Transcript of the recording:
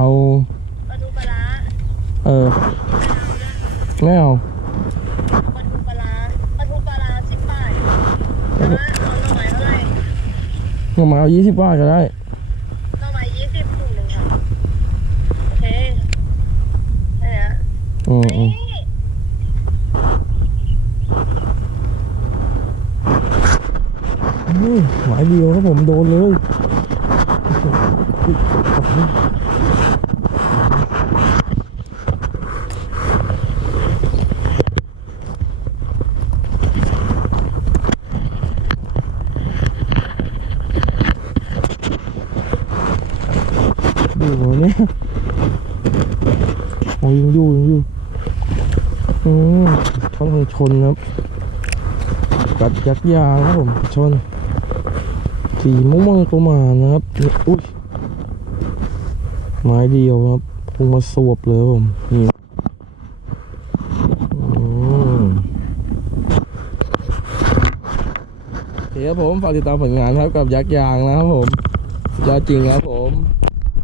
เอาปลาทูปลาร้าเออไม่เอาเอาปลาทูปลาร้าปลาทูปลาร้าสิบบาทแล้วก็เอาหน่อไม้เท่าไหร่หน่อไม้เอายี่สิบบาทก็ได้หน่อไม้ยี่สิบถุงหนึ่งค่ะโอเคได้แล้วอืมอืนี่มอืมหมายเดียวครับผมโดนเลย อยู่เนี่ยโอ้ยยังอยู่ยังอยู่อืมเขาทางชนครับกัดยักษ์ยางครับผมชนสีม่วงๆประมานะครับอุ้ยไม้เดียวครับพุ่งมาสวบเลยผมนี่อืมโอเคครับผมฝากติดตามผลงานครับกับยักษ์ยางนะครับผมยอดจริงครับผม